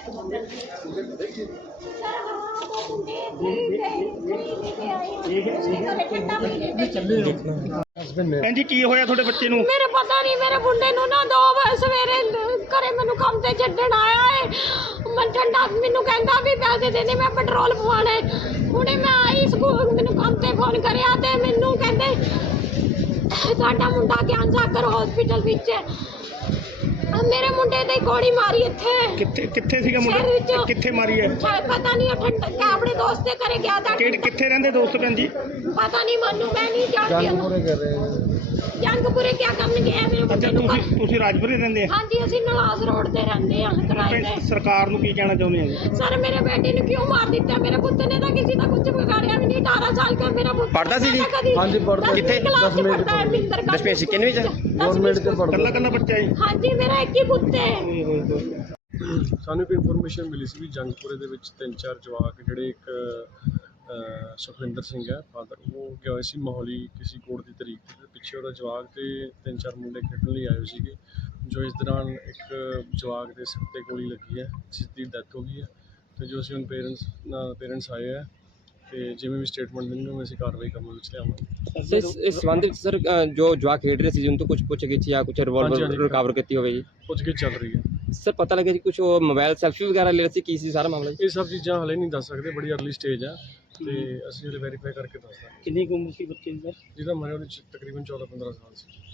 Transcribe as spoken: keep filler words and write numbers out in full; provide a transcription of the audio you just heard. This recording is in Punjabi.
ਭੈਣ ਜੀ ਕੀ ਹੋਇਆ ਤੁਹਾਡੇ ਬੱਚੇ ਨੂੰ? ਮੇਰੇ ਪਤਾ ਨਹੀਂ, ਮੇਰੇ ਮੁੰਡੇ ਨੂੰ ਨਾ ਦੋ ਸਵੇਰੇ ਘਰੇ ਮੈਨੂੰ ਕੰਮ ਤੇ ਛੱਡਣ ਆਇਆ ਹੈ। ਮੈਂ ਠੰਡਾ ਮੈਨੂੰ ਕਹਿੰਦਾ ਵੀ ਪੈਸੇ ਦੇ ਦੇ, ਮੈਂ ਪੈਟਰੋਲ ਪਵਾਉਣਾ ਹੈ। ਹੁਣੇ ਮੈਂ ਆਈ ਸਕੂਲ, ਮੈਨੂੰ ਕੰਮ ਤੇ ਫੋਨ ਕਰਿਆ ਤੇ ਮੈਨੂੰ ਕਹਿੰਦੇ ਤੁਹਾਡਾ ਮੁੰਡਾ ਗਿਆਨ ਸਾਗਰ ਹਸਪੀਟਲ ਵਿੱਚ ਹੈ। ਮੇਰੇ ਮੁੰਡੇ ਤੇ ਗੋਲੀ ਮਾਰੀ ਇੱਥੇ। ਕਿੱਥੇ ਕਿੱਥੇ ਸੀਗਾ ਮੁੰਡਾ? ਕਿੱਥੇ ਮਾਰੀ ਹੈ? ਪਤਾ ਨਹੀਂ, ਠੰਡਾ ਆਪਣੇ ਦੋਸਤ ਦੇ ਘਰੇ ਗਿਆ ਤਾਂ। ਕਿੱਥੇ ਰਹਿੰਦੇ ਦੋਸਤ ਭੈਣ ਜੀ? ਪਤਾ ਨਹੀਂ ਮੈਨੂੰ, ਮੈਂ ਨਹੀਂ ਜਾਣਦੀ। ਜੰਗਪੁਰੇ ਕਰ ਰਹੇ ਜੰਗਪੁਰੇ ਕੀ ਕਰਨ ਗਏ ਮੇਰੇ ਮੁੰਡੇ ਨੂੰ? ਤੁਸੀਂ ਤੁਸੀਂ ਰਾਜਪੁਰੇ ਰਹਿੰਦੇ ਆ? ਹਾਂਜੀ, ਅਸੀਂ ਨਵਾਜ਼ ਰੋਡ ਤੇ ਰਹਿੰਦੇ ਆ ਕਿਰਾਏ ਤੇ। ਸਰਕਾਰ ਨੂੰ ਕੀ ਕਹਿਣਾ ਚਾਹੁੰਦੇ ਆ ਜੀ? ਸਰ ਮੇਰੇ ਬੇਟੇ ਨੂੰ ਕਿਉਂ ਮਾਰ ਦਿੱਤਾ? ਮੇਰੇ ਪੁੱਤ ਨੇ ਤਾਂ ਕਿਸੇ ਦਾ ਕੁਝ ਵਿਗਾੜਿਆ ਵੀ ਨਹੀਂ। ਅਠਾਰਾਂ ਸਾਲ ਦਾ ਮੇਰਾ ਪੁੱਤ ਪੜ੍ਹਦਾ ਸੀ ਜੀ? ਹਾਂਜੀ, ਪੜ੍ਹਦਾ। ਕਿੱਥੇ ਕਲਾਸ ਚ ਪੜ੍ਹਦਾ ਹੈ? ਮਿੰਦਰ ਕਾ ਦਸਵੇਂ ਕਿੰਨਵੀਂ ਚ? ਗਵਰਨਮੈਂਟ ਤੇ ਪੜ੍ਹਦਾ। ਕੱਲਾ ਕੱਲਾ ਬੱਚਾ ਜੀ? ਹਾਂਜੀ, ਮੇਰਾ ਇੱਕ ਹੀ ਪੁੱਤ ਹੈ। ਸਾਨੂੰ ਇੱਕ ਇਨਫੋਰਮੇਸ਼ਨ ਮਿਲੀ ਸੀ ਵੀ ਜੰਗਪੁਰੇ ਦੇ ਵਿੱਚ ਤਿੰਨ ਚਾਰ ਜਵਾਕ ਜਿਹੜੇ ਇੱਕ ਸੁਖਵਿੰਦਰ ਸਿੰਘ ਹੈ ਫਾਦਰ, ਉਹ ਗਏ ਹੋਏ ਸੀ ਮੋਹਾਲੀ ਕਿਸੇ ਕੋਰਟ ਦੀ ਤਰੀਕ ਦੇ ਪਿੱਛੇ। ਉਹਦਾ ਜਵਾਕ ਤੇ ਤਿੰਨ ਚਾਰ ਮੁੰਡੇ ਖੇਡਣ ਲਈ ਆਏ ਹੋਏ ਸੀਗੇ, ਜੋ ਇਸ ਦੌਰਾਨ ਇੱਕ ਜਵਾਕ ਦੇ ਸਿਰ 'ਤੇ ਗੋਲੀ ਲੱਗੀ ਹੈ, ਜਿਸ ਦੀ ਡੈਥ ਹੋ ਗਈ ਹੈ। ਅਤੇ ਜੋ ਅਸੀਂ ਹੁਣ ਪੇਰੈਂਟਸ ਨਾਲ ਪੇਰੈਂਟਸ ਆਏ ਹੈ ਤੇ ਜਿਵੇਂ ਵੀ ਸਟੇਟਮੈਂਟ ਦੇਣਗੇ ਉਵੇਂ ਅਸੀਂ ਕਾਰਵਾਈ ਕਰਨ ਵਿੱਚ ਲਿਆਵਾਂਗੇ। ਸਰ ਇਸ ਸੰਬੰਧ ਵਿੱਚ ਸਰ ਜੋ ਜਵਾਕ ਖੇਡ ਰਹੇ ਸੀ, ਉਹਨਾਂ ਤੋਂ ਕੁਝ ਪੁੱਛਗਿੱਛ ਜਾਂ ਕੁਝ ਰਿਵਾਲਵਰ ਰਿਕਵਰ ਕੀਤੀ ਹੋਵੇ ਜੀ? ਪੁੱਛਗਿੱਛ ਚੱਲ ਰਹੀ ਹੈ ਸਰ। ਪਤਾ ਲੱਗਿਆ ਜੀ ਕੁਝ ਉਹ ਮੋਬਾਈਲ ਸੈਲਫੀ ਵਗੈਰਾ ਲੈ ਰਹੇ ਸੀ, ਕੀ ਸੀ ਸਾਰਾ ਮਾਮਲਾ ਜੀ? ਇਹ ਸਭ ਚੀਜ਼ਾਂ ਹਾਲੇ ਨਹੀਂ ਦੱਸ ਸਕਦੇ, ਬੜੀ ਅਰਲੀ ਸਟੇਜ ਹੈ ਤੇ ਅਸੀਂ ਹਲੇ ਵੈਰੀਫਾਈ ਕਰਕੇ ਦੱਸਦਾਂਗੇ। ਕਿੰਨੀ ਕੁ ਉਮਰ ਸੀ ਬੱਚੇ ਦੀ ਸਰ? ਜਿਹਦਾ ਮੇਰੇ ਉਹਦੇ 'ਚ ਤਕਰੀਬਨ ਚੌਦਾਂ ਪੰਦਰਾਂ ਸਾਲ ਸੀ।